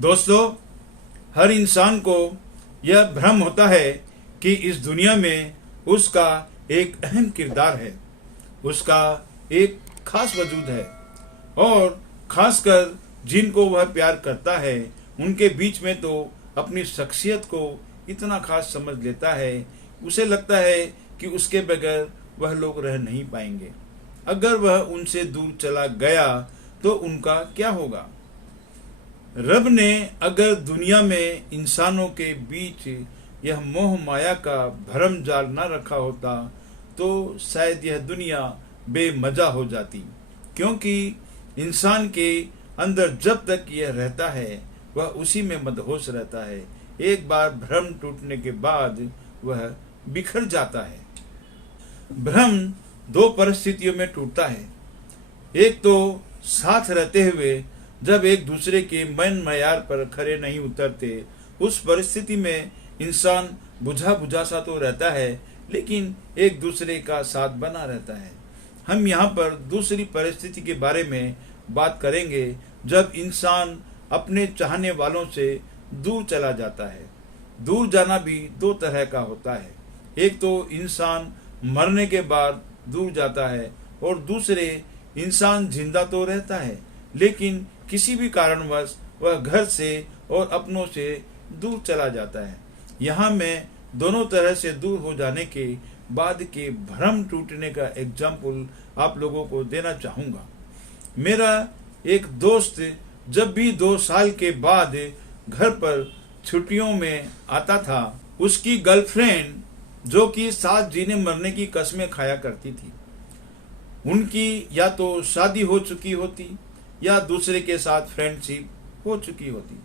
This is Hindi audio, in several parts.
दोस्तों, हर इंसान को यह भ्रम होता है कि इस दुनिया में उसका एक अहम किरदार है, उसका एक खास वजूद है और खासकर जिनको वह प्यार करता है उनके बीच में तो अपनी शख्सियत को इतना खास समझ लेता है, उसे लगता है कि उसके बगैर वह लोग रह नहीं पाएंगे। अगर वह उनसे दूर चला गया तो उनका क्या होगा। रब ने अगर दुनिया में इंसानों के बीच यह मोह माया का भरम जाल न रखा होता तो शायद यह दुनिया बेमजा हो जाती, क्योंकि इंसान के अंदर जब तक यह रहता है वह उसी में मदहोश रहता है। एक बार भ्रम टूटने के बाद वह बिखर जाता है। भ्रम दो परिस्थितियों में टूटता है। एक तो साथ रहते हुए जब एक दूसरे के मन मयार पर खरे नहीं उतरते, उस परिस्थिति में इंसान बुझा बुझा सा तो रहता है लेकिन एक दूसरे का साथ बना रहता है। हम यहाँ पर दूसरी परिस्थिति के बारे में बात करेंगे जब इंसान अपने चाहने वालों से दूर चला जाता है। दूर जाना भी दो तरह का होता है। एक तो इंसान मरने के बाद दूर जाता है और दूसरे इंसान जिंदा तो रहता है लेकिन किसी भी कारणवश वह घर से और अपनों से दूर चला जाता है। यहाँ मैं दोनों तरह से दूर हो जाने के बाद के भ्रम टूटने का एग्जाम्पल आप लोगों को देना चाहूँगा। मेरा एक दोस्त जब भी 2 साल के बाद घर पर छुट्टियों में आता था, उसकी गर्लफ्रेंड जो कि साथ जीने मरने की कस्में खाया करती थी, उनकी या तो शादी हो चुकी होती या दूसरे के साथ फ्रेंडशिप हो चुकी होती।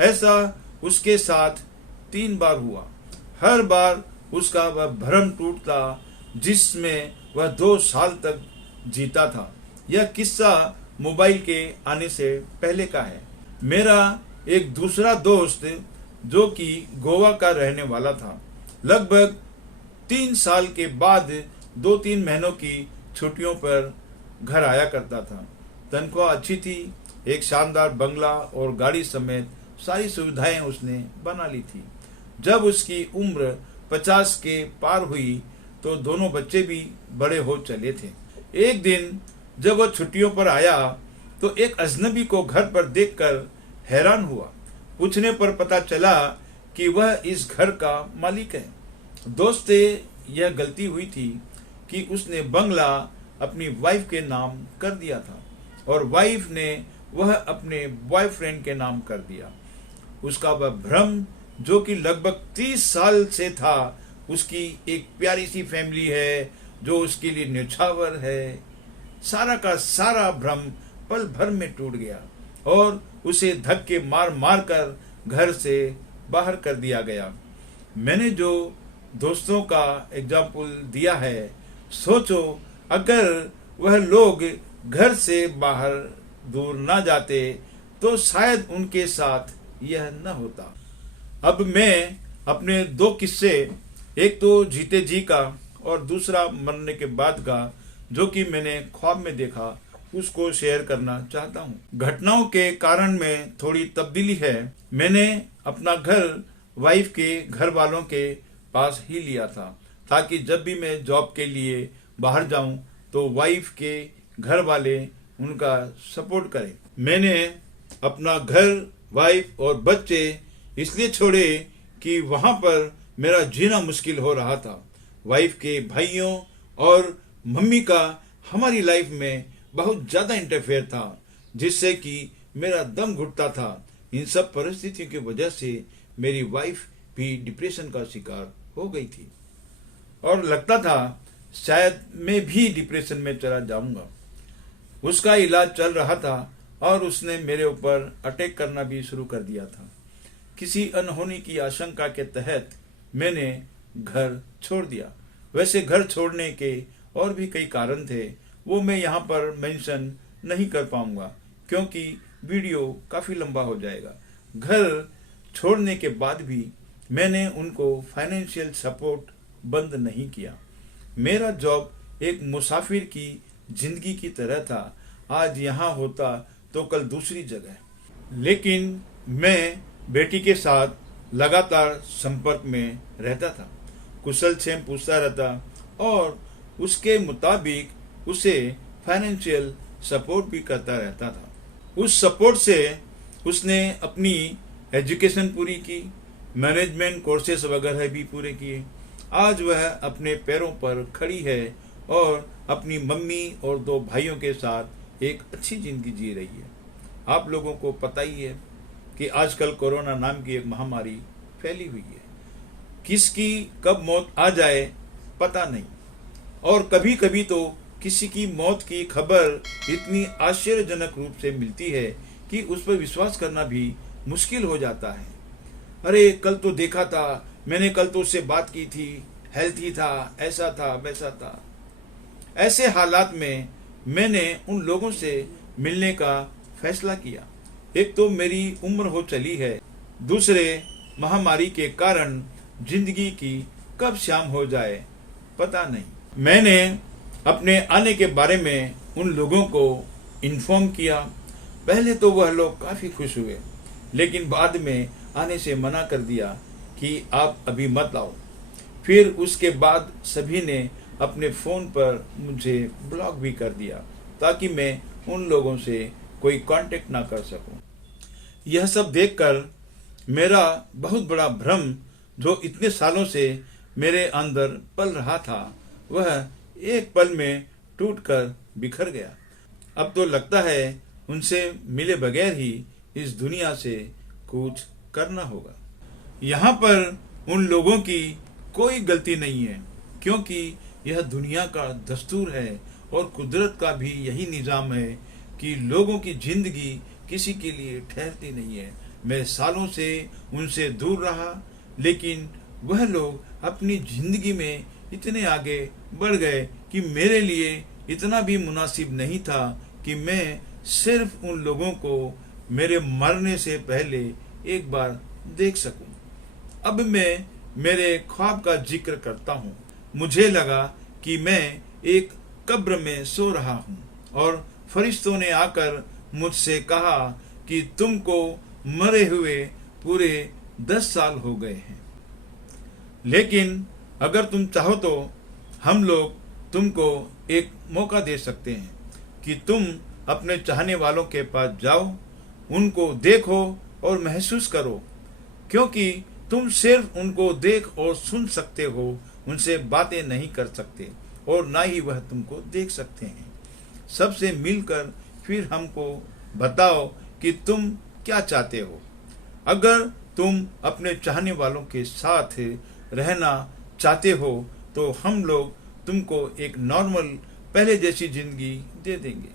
ऐसा उसके साथ 3 बार हुआ। हर बार उसका वह भ्रम टूटता जिसमें वह 2 साल तक जीता था। यह किस्सा मोबाइल के आने से पहले का है। मेरा एक दूसरा दोस्त जो कि गोवा का रहने वाला था, लगभग 3 साल के बाद 2-3 महीनों की छुट्टियों पर घर आया करता था। तनख्वाह अच्छी थी, एक शानदार बंगला और गाड़ी समेत सारी सुविधाएं उसने बना ली थी। जब उसकी उम्र 50 के पार हुई तो दोनों बच्चे भी बड़े हो चले थे। एक दिन जब वह छुट्टियों पर आया तो एक अजनबी को घर पर देखकर हैरान हुआ। पूछने पर पता चला कि वह इस घर का मालिक है। दोस्त से यह गलती हुई थी कि उसने बंगला अपनी वाइफ के नाम कर दिया था और वाइफ ने वह अपने बॉयफ्रेंड के नाम कर दिया। उसका वह भ्रम जो कि लगभग 30 साल से था, उसकी एक प्यारी सी फैमिली है जो उसके लिए न्यौछावर है, सारा का सारा भ्रम पल भर में टूट गया और उसे धक्के मार मार कर घर से बाहर कर दिया गया। मैंने जो दोस्तों का एग्जाम्पल दिया है, सोचो अगर वह लोग घर से बाहर दूर ना जाते तो शायद उनके साथ यह न होता। अब मैं अपने 2 किस्से, एक तो जीते जी का और दूसरा मरने के बाद का, जो कि मैंने ख्वाब में देखा, उसको शेयर करना चाहता हूँ। घटनाओं के कारण में थोड़ी तब्दीली है। मैंने अपना घर वाइफ के घर वालों के पास ही लिया था ताकि जब भी मैं जॉब के लिए बाहर जाऊं तो वाइफ के घर वाले उनका सपोर्ट करें। मैंने अपना घर, वाइफ और बच्चे इसलिए छोड़े कि वहां पर मेरा जीना मुश्किल हो रहा था। वाइफ के भाइयों और मम्मी का हमारी लाइफ में बहुत ज्यादा इंटरफेयर था जिससे कि मेरा दम घुटता था। इन सब परिस्थितियों की वजह से मेरी वाइफ भी डिप्रेशन का शिकार हो गई थी और लगता था शायद मैं भी डिप्रेशन में चला जाऊंगा। उसका इलाज चल रहा था और उसने मेरे ऊपर अटैक करना भी शुरू कर दिया था। किसी अनहोनी की आशंका के तहत मैंने घर छोड़ दिया। वैसे घर छोड़ने के और भी कई कारण थे, वो मैं यहाँ पर मेंशन नहीं कर पाऊंगा क्योंकि वीडियो काफी लंबा हो जाएगा। घर छोड़ने के बाद भी मैंने उनको फाइनेंशियल सपोर्ट बंद नहीं किया। मेरा जॉब एक मुसाफिर की जिंदगी की तरह था। आज यहाँ होता तो कल दूसरी जगह। लेकिन मैं बेटी के साथ लगातार संपर्क में रहता था, कुशल क्षेम पूछता रहता और उसके मुताबिक उसे फाइनेंशियल सपोर्ट भी करता रहता था। उस सपोर्ट से उसने अपनी एजुकेशन पूरी की, मैनेजमेंट कोर्सेस वगैरह भी पूरे किए। आज वह अपने पैरों पर खड़ी है और अपनी मम्मी और 2 भाइयों के साथ एक अच्छी जिंदगी जी रही है। आप लोगों को पता ही है कि आजकल कोरोना नाम की एक महामारी फैली हुई है। किसकी कब मौत आ जाए पता नहीं, और कभी कभी तो किसी की मौत की खबर इतनी आश्चर्यजनक रूप से मिलती है कि उस पर विश्वास करना भी मुश्किल हो जाता है। अरे कल तो देखा था मैंने, कल तो उससे बात की थी, हेल्थी था, ऐसा था वैसा था। ऐसे हालात में मैंने उन लोगों से मिलने का फैसला किया। एक तो मेरी उम्र हो चली है, दूसरे महामारी के कारण जिंदगी की कब शाम हो जाए पता नहीं। मैंने अपने आने के बारे में उन लोगों को इन्फॉर्म किया। पहले तो वह लोग काफी खुश हुए, लेकिन बाद में आने से मना कर दिया कि आप अभी मत आओ। फिर उसके बाद सभी ने अपने फोन पर मुझे ब्लॉक भी कर दिया ताकि मैं उन लोगों से कोई कांटेक्ट ना कर सकूं। यह सब देखकर मेरा बहुत बड़ा भ्रम जो इतने सालों से मेरे अंदर पल रहा था, वह एक पल में टूटकर बिखर गया। अब तो लगता है उनसे मिले बगैर ही इस दुनिया से कुछ करना होगा। यहाँ पर उन लोगों की कोई गलती नहीं है, क्योंकि यह दुनिया का दस्तूर है और कुदरत का भी यही निजाम है कि लोगों की जिंदगी किसी के लिए ठहरती नहीं है। मैं सालों से उनसे दूर रहा, लेकिन वह लोग अपनी जिंदगी में इतने आगे बढ़ गए कि मेरे लिए इतना भी मुनासिब नहीं था कि मैं सिर्फ उन लोगों को मेरे मरने से पहले एक बार देख सकूं। अब मैं मेरे ख्वाब का जिक्र करता हूं। मुझे लगा कि मैं एक कब्र में सो रहा हूं और फरिश्तों ने आकर मुझसे कहा कि तुमको मरे हुए पूरे 10 साल हो गए हैं, लेकिन अगर तुम चाहो तो हम लोग तुमको एक मौका दे सकते हैं कि तुम अपने चाहने वालों के पास जाओ, उनको देखो और महसूस करो, क्योंकि तुम सिर्फ उनको देख और सुन सकते हो, उनसे बातें नहीं कर सकते और ना ही वह तुमको देख सकते हैं। सबसे मिलकर फिर हमको बताओ कि तुम क्या चाहते हो। अगर तुम अपने चाहने वालों के साथ रहना चाहते हो तो हम लोग तुमको एक नॉर्मल पहले जैसी जिंदगी दे देंगे।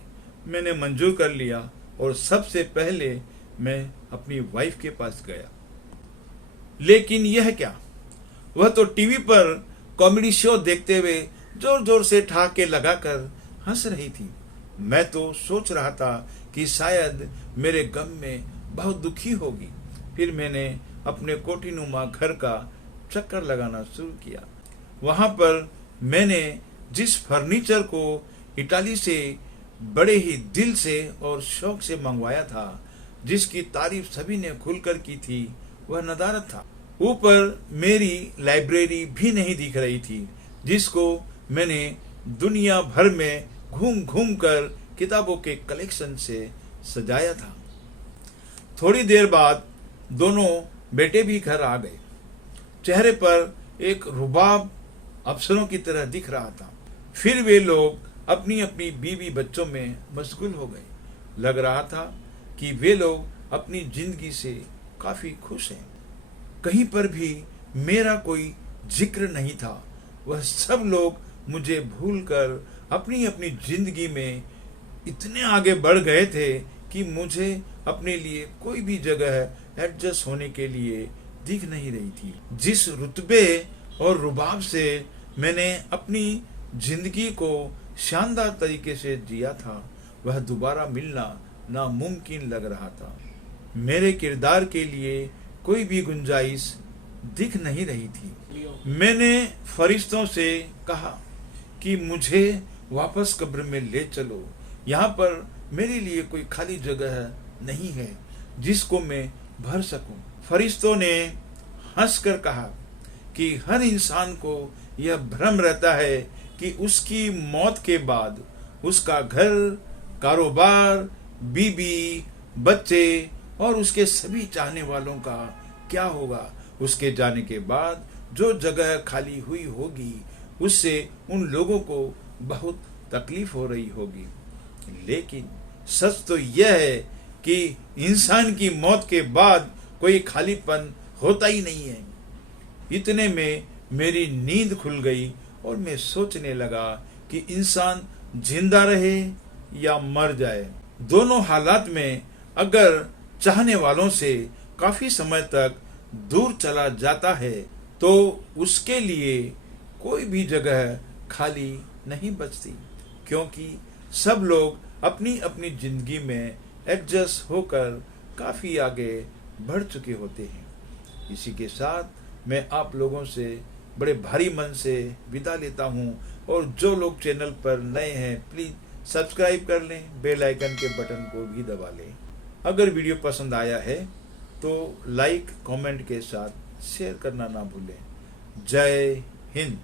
मैंने मंजूर कर लिया और सबसे पहले मैं अपनी वाइफ के पास गया। लेकिन यह क्या, वह तो टीवी पर कॉमेडी शो देखते हुए जोर जोर से ठहाके लगाकर हंस रही थी। मैं तो सोच रहा था कि शायद मेरे गम में बहुत दुखी होगी। फिर मैंने अपने कोठीनुमा घर का चक्कर लगाना शुरू किया। वहां पर मैंने जिस फर्नीचर को इटाली से बड़े ही दिल से और शौक से मंगवाया था, जिसकी तारीफ सभी ने खुलकर की थी, वह नदारत था। ऊपर मेरी लाइब्रेरी भी नहीं दिख रही थी, जिसको मैंने दुनिया भर में घूम घूम कर किताबों के कलेक्शन से सजाया था। थोड़ी देर बाद दोनों बेटे भी घर आ गए। चेहरे पर एक रुबाब अफसरों की तरह दिख रहा था। फिर वे लोग अपनी अपनी बीवी बच्चों में मशगूल हो गए। लग रहा था कि वे लोग अपनी जिंदगी से काफी खुश हैं। कहीं पर भी मेरा कोई जिक्र नहीं था। वह सब लोग मुझे भूलकर अपनी अपनी जिंदगी में इतने आगे बढ़ गए थे कि मुझे अपने लिए कोई भी जगह एडजस्ट होने के लिए दिख नहीं रही थी। जिस रुतबे और रुबाब से मैंने अपनी जिंदगी को शानदार तरीके से जिया था, वह दोबारा मिलना नामुमकिन लग रहा था। मेरे किरदार के लिए कोई भी गुंजाइश दिख नहीं रही थी। मैंने फरिश्तों से कहा कि मुझे वापस कब्र में ले चलो। यहाँ पर मेरे लिए कोई खाली जगह नहीं है जिसको मैं भर सकूं। फरिश्तों ने हंसकर कहा कि हर इंसान को यह भ्रम रहता है कि उसकी मौत के बाद उसका घर, कारोबार, बीबी, बच्चे और उसके सभी चाहने वालों का क्या होगा। उसके जाने के बाद जो जगह खाली हुई होगी उससे उन लोगों को बहुत तकलीफ हो रही होगी। लेकिन सच तो यह है कि इंसान की मौत के बाद कोई खालीपन होता ही नहीं है। इतने में मेरी नींद खुल गई और मैं सोचने लगा कि इंसान जिंदा रहे या मर जाए। दोनों हालात में अगर चाहने वालों से काफी समय तक दूर चला जाता है तो उसके लिए कोई भी जगह खाली नहीं बचती, क्योंकि सब लोग अपनी अपनी जिंदगी में एडजस्ट होकर काफी आगे बढ़ चुके होते हैं। इसी के साथ मैं आप लोगों से बड़े भारी मन से विदा लेता हूं, और जो लोग चैनल पर नए हैं प्लीज सब्सक्राइब कर लें, बेल आइकन के बटन को भी दबा लें। अगर वीडियो पसंद आया है तो लाइक, कमेंट के साथ शेयर करना ना भूलें। जय हिंद।